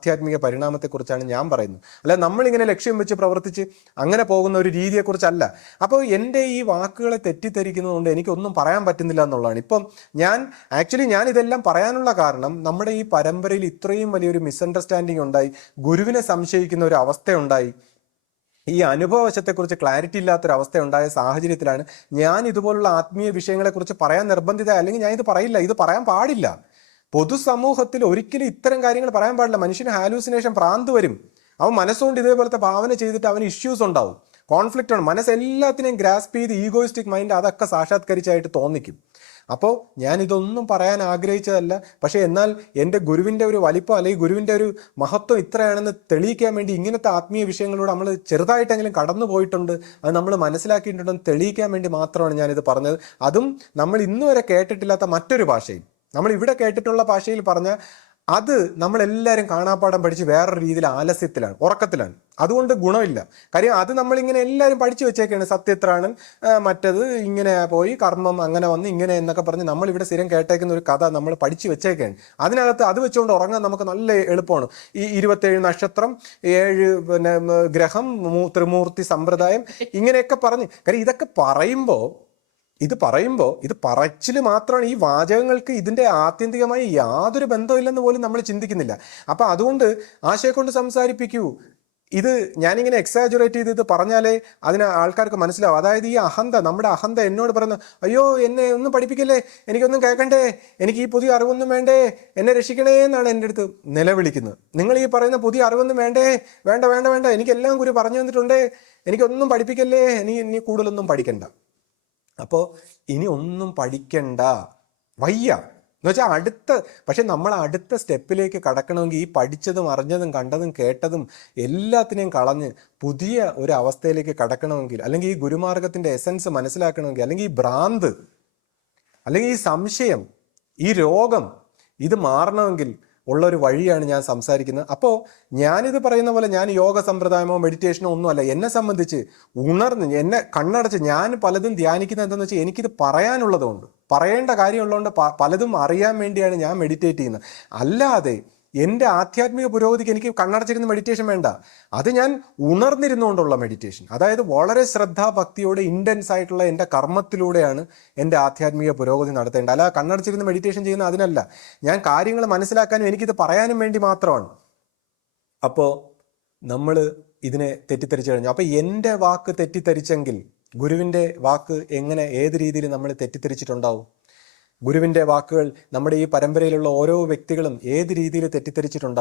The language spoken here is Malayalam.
ആധ്യാത്മിക പരിണാമത്തെക്കുറിച്ചാണ് ഞാൻ പറയുന്നത്. അല്ല നമ്മളിങ്ങനെ ലക്ഷ്യം വെച്ച് പ്രവർത്തിച്ച് അങ്ങനെ പോകുന്ന ഒരു രീതിയെക്കുറിച്ചല്ല. അപ്പോൾ എൻ്റെ ഈ വാക്കുകളെ തെറ്റിദ്ധരിക്കുന്നതുകൊണ്ട് എനിക്കൊന്നും പറയാൻ പറ്റുന്നില്ല എന്നുള്ളതാണ്. ഇപ്പം ഞാൻ ഇതെല്ലാം പറയാനുള്ള കാരണം നമ്മുടെ ഈ പരമ്പരയിൽ ഇത്രയും വലിയൊരു മിസ്അണ്ടർസ്റ്റാൻഡിങ് ഉണ്ടായി, ഗുരുവിനെ സംശയിക്കുന്ന ഒരു അവസ്ഥയുണ്ടായി, ഈ അനുഭവവശത്തെക്കുറിച്ച് ക്ലാരിറ്റി ഇല്ലാത്തൊരവസ്ഥ ഉണ്ടായ സാഹചര്യത്തിലാണ് ഞാൻ ഇതുപോലുള്ള ആത്മീയ വിഷയങ്ങളെക്കുറിച്ച് പറയാൻ നിർബന്ധിത. അല്ലെങ്കിൽ ഞാൻ ഇത് പറയില്ല, ഇത് പറയാൻ പാടില്ല. പൊതുസമൂഹത്തിൽ ഒരിക്കലും ഇത്തരം കാര്യങ്ങൾ പറയാൻ പാടില്ല. മനുഷ്യന് ഹാലൂസിനേഷൻ, ഭ്രാന്ത് വരും. അവൻ മനസ്സുകൊണ്ട് ഇതേപോലത്തെ ഭാവന ചെയ്തിട്ട് അവന് ഇഷ്യൂസ് ഉണ്ടാവും, കോൺഫ്ലിക്റ്റ് ആണ്. മനസ്സെല്ലാത്തിനെയും ഗ്രാസ്പ് ചെയ്ത് ഈഗോയിസ്റ്റിക് മൈൻഡ് അതൊക്കെ സാക്ഷാത്കരിച്ചായിട്ട് തോന്നിക്കും. അപ്പോൾ ഞാനിതൊന്നും പറയാൻ ആഗ്രഹിച്ചതല്ല. പക്ഷേ എന്നാൽ എൻ്റെ ഗുരുവിൻ്റെ ഒരു വലിപ്പം അല്ലെങ്കിൽ ഗുരുവിൻ്റെ ഒരു മഹത്വം ഇത്രയാണെന്ന് തെളിയിക്കാൻ വേണ്ടി ഇങ്ങനത്തെ ആത്മീയ വിഷയങ്ങളോട് നമ്മൾ ചെറുതായിട്ടെങ്കിലും കടന്നു പോയിട്ടുണ്ട്, അത് നമ്മൾ മനസ്സിലാക്കിയിട്ടുണ്ടെന്ന് തെളിയിക്കാൻ വേണ്ടി മാത്രമാണ് ഞാനിത് പറഞ്ഞത്. അതും നമ്മൾ ഇന്നുവരെ കേട്ടിട്ടില്ലാത്ത മറ്റൊരു ഭാഷയിൽ, നമ്മൾ ഇവിടെ കേട്ടിട്ടുള്ള ഭാഷയിൽ പറഞ്ഞ അത് നമ്മളെല്ലാവരും കാണാപ്പാഠം പഠിച്ച് വേറൊരു രീതിയിൽ ആലസ്യത്തിലാണ്, ഉറക്കത്തിലാണ്. അതുകൊണ്ട് ഗുണമില്ല. കാര്യം അത് നമ്മളിങ്ങനെ എല്ലാവരും പഠിച്ചു വെച്ചേക്കാണ്. സത്യത്രാണൻ മറ്റത് ഇങ്ങനെ പോയി, കർമ്മം അങ്ങനെ വന്ന് ഇങ്ങനെ എന്നൊക്കെ പറഞ്ഞ് നമ്മളിവിടെ സ്ഥിരം കേട്ടേക്കുന്ന ഒരു കഥ നമ്മൾ പഠിച്ചു വെച്ചേക്കാണ്. അതിനകത്ത് അത് വെച്ചുകൊണ്ട് ഉറങ്ങാൻ നമുക്ക് നല്ല എളുപ്പമാണ്. ഈ 27 നക്ഷത്രം, 7 ഗ്രഹം, ത്രിമൂർത്തി സമ്പ്രദായം ഇങ്ങനെയൊക്കെ പറഞ്ഞ്, കാര്യം ഇതൊക്കെ പറയുമ്പോൾ ഇത് പറച്ചിൽ മാത്രമാണ്. ഈ വാചകങ്ങൾക്ക് ഇതിൻ്റെ ആത്യന്തികമായി യാതൊരു ബന്ധമില്ലെന്ന് പോലും നമ്മൾ ചിന്തിക്കുന്നില്ല. അപ്പം അതുകൊണ്ട് ആശയെക്കൊണ്ട് സംസാരിപ്പിക്കൂ. ഇത് ഞാനിങ്ങനെ എക്സാജുറേറ്റ് ചെയ്ത് ഇത് പറഞ്ഞാലേ അതിന് ആൾക്കാർക്ക് മനസ്സിലാവും. അതായത് ഈ അഹന്ത, നമ്മുടെ അഹന്ത എന്നോട് പറയുന്നു, അയ്യോ എന്നെ ഒന്നും പഠിപ്പിക്കല്ലേ, എനിക്കൊന്നും കേൾക്കണ്ടേ, എനിക്ക് ഈ പുതിയ അറിവൊന്നും വേണ്ടേ, എന്നെ രക്ഷിക്കണേ എന്നാണ് എൻ്റെ അടുത്ത് നിലവിളിക്കുന്നത്. നിങ്ങൾ ഈ പറയുന്ന പുതിയ അറിവൊന്നും വേണ്ടേ, വേണ്ട വേണ്ട വേണ്ട, എനിക്കെല്ലാം ഗുരു പറഞ്ഞു തന്നിട്ടുണ്ടേ, എനിക്കൊന്നും പഠിപ്പിക്കല്ലേ, ഇനി കൂടുതലൊന്നും പഠിക്കണ്ട. അപ്പോൾ ഇനി ഒന്നും പഠിക്കണ്ട, വയ്യ എന്ന് വെച്ചാൽ പക്ഷെ നമ്മൾ അടുത്ത സ്റ്റെപ്പിലേക്ക് കടക്കണമെങ്കിൽ ഈ പഠിച്ചതും അറിഞ്ഞതും കണ്ടതും കേട്ടതും എല്ലാത്തിനെയും കളഞ്ഞ് പുതിയ ഒരു അവസ്ഥയിലേക്ക് കടക്കണമെങ്കിൽ, അല്ലെങ്കിൽ ഈ ഗുരുമാർഗത്തിൻ്റെ എസൻസ് മനസ്സിലാക്കണമെങ്കിൽ, അല്ലെങ്കിൽ ഈ ഭ്രാന്ത്, അല്ലെങ്കിൽ ഈ സംശയം, ഈ രോഗം ഇത് മാറണമെങ്കിൽ ഉള്ളൊരു വഴിയാണ് ഞാൻ സംസാരിക്കുന്നത്. അപ്പോൾ ഞാനിത് പറയുന്ന പോലെ ഞാൻ യോഗ സമ്പ്രദായമോ മെഡിറ്റേഷനോ ഒന്നുമല്ല. എന്നെ സംബന്ധിച്ച് ഉണർന്ന് എന്നെ കണ്ണടച്ച് ഞാൻ പലതും ധ്യാനിക്കുന്നത് എന്താണെന്ന് വെച്ചാൽ എനിക്കിത് പറയാനുള്ളതുകൊണ്ട്, പറയേണ്ട കാര്യമുള്ളതുകൊണ്ട് പലതും അറിയാൻ വേണ്ടിയാണ് ഞാൻ മെഡിറ്റേറ്റ് ചെയ്യുന്നത്. അല്ലാതെ എൻ്റെ ആധ്യാത്മിക പുരോഗതിക്ക് എനിക്ക് കണ്ണടച്ചിരുന്ന് മെഡിറ്റേഷൻ വേണ്ട. അത് ഞാൻ ഉണർന്നിരുന്നുകൊണ്ടുള്ള മെഡിറ്റേഷൻ, അതായത് വളരെ ശ്രദ്ധാഭക്തിയോടെ ഇൻറ്റൻസ് ആയിട്ടുള്ള എൻ്റെ കർമ്മത്തിലൂടെയാണ് എൻ്റെ ആധ്യാത്മിക പുരോഗതി നടത്തേണ്ടത്. അല്ല കണ്ണടച്ചിരുന്ന് മെഡിറ്റേഷൻ ചെയ്യുന്ന അതിനല്ല. ഞാൻ കാര്യങ്ങൾ മനസ്സിലാക്കാനും എനിക്കിത് പറയാനും വേണ്ടി മാത്രമാണ്. അപ്പോൾ നമ്മൾ ഇതിനെ തെറ്റിദ്ധരിച്ചു കഴിഞ്ഞു. അപ്പോൾ എൻ്റെ വാക്ക് തെറ്റിദ്ധരിച്ചെങ്കിൽ ഗുരുവിൻ്റെ വാക്ക് എങ്ങനെ, ഏത് രീതിയിൽ നമ്മൾ തെറ്റിദ്ധരിച്ചിട്ടുണ്ടാവും? ഗുരുവിൻ്റെ വാക്കുകൾ നമ്മുടെ ഈ പരമ്പരയിലുള്ള ഓരോ വ്യക്തികളും ഏത് രീതിയിൽ തെറ്റിദ്ധരിച്ചിട്ടുണ്ടാവും?